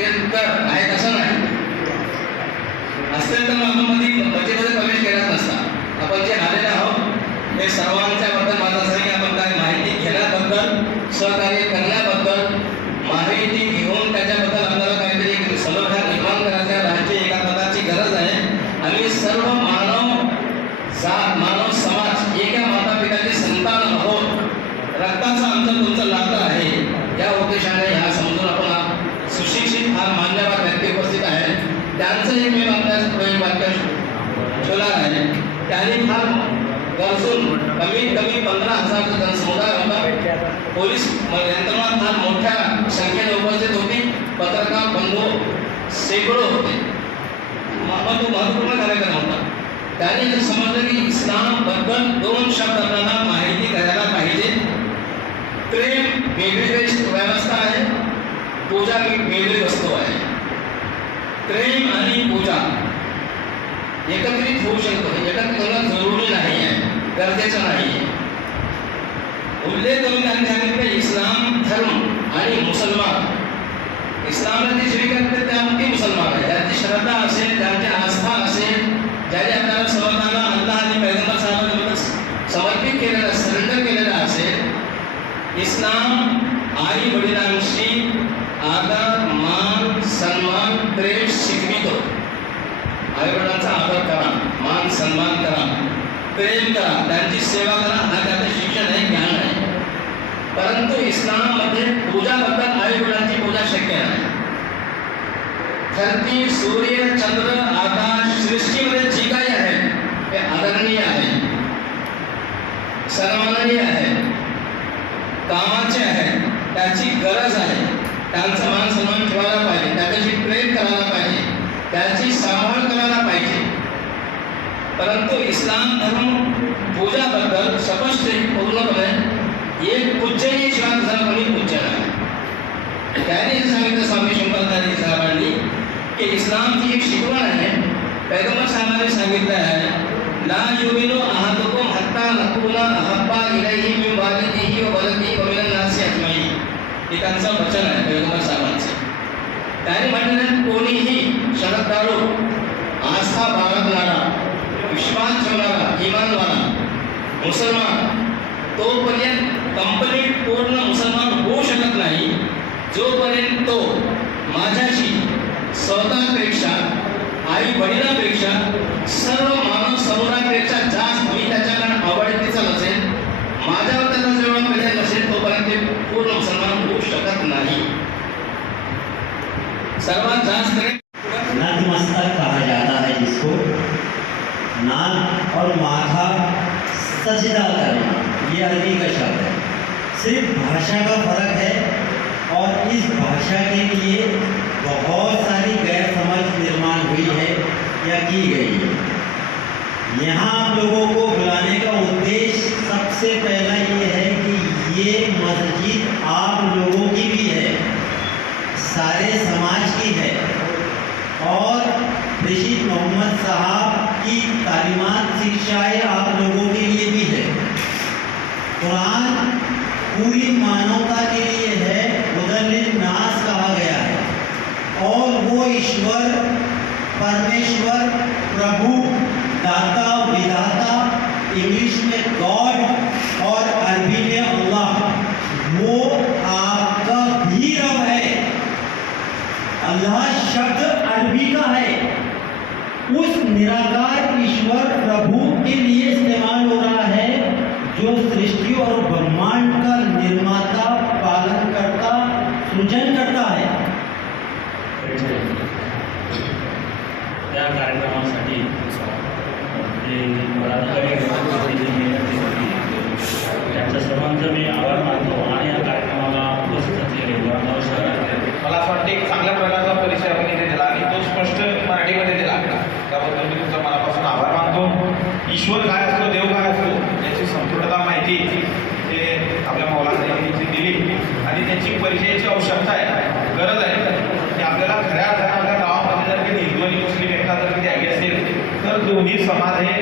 आहेत असं नाही. असतील तर मध्ये प्रवेश केलाच नसता. आपण जे आलेले आहोत हे सर्वांच्या बद्दल माझं असं की आपण काय माहिती घेण्याबद्दल, सहकार्य करण्याबद्दल, माहिती घेऊन त्याच्याबद्दल आपल्याला काहीतरी समाधान निर्माण करायचं राहायची एका प्रकारची गरज आहे. आम्ही सर्व मानव समाज एका माता पित्याचे संतान आहोत. रक्ताचं आमचं तुमचं नातं आहे. या उद्देशाने ह्या समजून आपण सुशिक्षित फार मान्यवर व्यक्ती उपस्थित आहेत. त्यांचं एक मी आपल्या वाक्य ठेवणार आहे. त्यांनी फार गरजून कमीत कमी 15,000 जनसमुदाय होता. पोलीस यंत्रणा फार मोठ्या संख्येने उपस्थित होती. पत्रकार बंधू शेकडो होते. तो महत्त्वपूर्ण कार्यक्रम होता. त्यांनी जर समजलं की इस्लामबद्दल 2 शब्द आपल्याला माहिती करायला पाहिजे. प्रेम वेगळी व्यवस्था आहे, पूजा वेगळी वस्तू आहे. प्रेम आणि पूजा एकत्रित होऊ शकतो. एकत्रित होणं जरुरी नाही आहे, गरजेचं नाही आहे. उल्लेख करून त्यांनी सांगितलं इस्लाम धर्म आणि मुसलमान. इस्लामला जे स्वीकारते त्या ते मुसलमान आहे. ज्यांची श्रद्धा असेल, ज्यांची आस्था असेल, ज्याने आपल्याला स्वतःला अल्लाह आणि पैगंबर साहेबांना समर्पित केलेलं, सरेंडर केलेलं असेल. इस्लाम आई वडिलांशी आदर, मान, सन्मान, प्रेम शिकवितो. आई वडिलांचा आदर करा, मान सन्मान करा, प्रेम करा, त्यांची सेवा करा. हा त्याचं शिक्षण आहे, ज्ञान आहे. परंतु इस्लाममध्ये पूजाबद्दल आई वडिलांची पूजा शक्य नाही. धरती, सूर्य, चंद्र, आकाश, सृष्टीमध्ये जे काही आहे ते आदरणीय आहे, सन्माननीय आहे, कामाचे आहे, त्याची गरज आहे. त्यांचा मान सन्मान ठेवायला पाहिजे, त्याच्याशी प्रेम करायला पाहिजे, त्याची सांभाळ करायला पाहिजे. परंतु इस्लाम धर्म पूजाबद्दल स्पष्ट पूर्णपणे एक पूज्यनीय शिवाय दुसरा कोणी पूज्य नाही. त्याने सांगितलं स्वामी शंकराचार्य साहेबांनी की इस्लामची एक शिकवण आहे. पैगंबर साहेबांनी सांगितलं आहे ला युमिनु अहादुकुम हत्ता नकुना अहब्बा इलैहि मिन वालिदिही व वलदिही व मिनन नासी अजमाईन. हे त्यांचं वचन आहे पैगंबर साहेबांचं. त्याने म्हटलं कोणीही श्रद्धाळू, आस्था बाळगणारा, विश्वास ठेवणारा, इमानवाला मुसलमान तोपर्यंत कंप्लीट पूर्ण मुसलमान होऊ शकत नाही जोपर्यंत तो माझ्याशी स्वतःपेक्षा, आई वडिलांपेक्षा, सर्व मानव समुदायापेक्षा जास्त मी त्याच्याकडे आवडतीचा नसेल, माझ्यावर त्याचा जेवढा प्रेम नसेल तोपर्यंत ते पूर्ण मुसलमान होऊ शकत नाही. सर्वात जास्त नतमस्तक कहा जाता है जिसको, नाक और माथा सजदा करना, ये अरबी का शब्द है. सिर्फ भाषा का फर्क है और इस भाषा के लिए बहुत सारी गैरसमझ निर्माण हुई है या की गई है. यहाँ आप लोगों को बुलाने का उद्देश्य सबसे पहला ये है कि ये मस्जिद आप लोगों की भी है, सारे समाज की है और रशीद मोहम्मद साहब की तालीमात, शिक्षाएँ आप लोगों के लिए भी है. कुरान पूरी मानवता के लिए है, हुदल नास कहा गया है. और वो ईश्वर, परमेश्वर, प्रभु, दाता, विधाता, इंग्लिश में गॉड और अरबी में अल्लाह, वो आपका भी रब है. अल्लाह शब्द अरबी का है, उस निराकार ईश्वर प्रभु के लिए इस्तेमाल हो रहा है जो सृष्टि और ब्रह्मांड का निर्माता, पालन करता, सृजन करता है. त्या कार्यक्रमासाठी जे पदाधिकारी त्यांच्या सर्वांचं मी आभार मानतो आणि या कार्यक्रमाला उपस्थित असलेले वडगाव शहर, मला असं वाटतं एक चांगल्या प्रकारचा परिचय आपण इथे दिला आणि तो स्पष्ट मराठीमध्ये दिला. त्याबद्दल मी तुमचा मनापासून आभार मानतो. ईश्वर काय असतो, देव काय असतो याची संपूर्णता माहिती ते आपल्या मौलांनी दिली आणि त्याची परिचयाची आवश्यकता आहे, गरज आहे की आपल्याला खऱ्या अर्थानं आपल्या गावामध्ये जर कधी हिंदू आणि मुस्लिम एकता जर कधी आली असेल तर दोन्ही समाज हे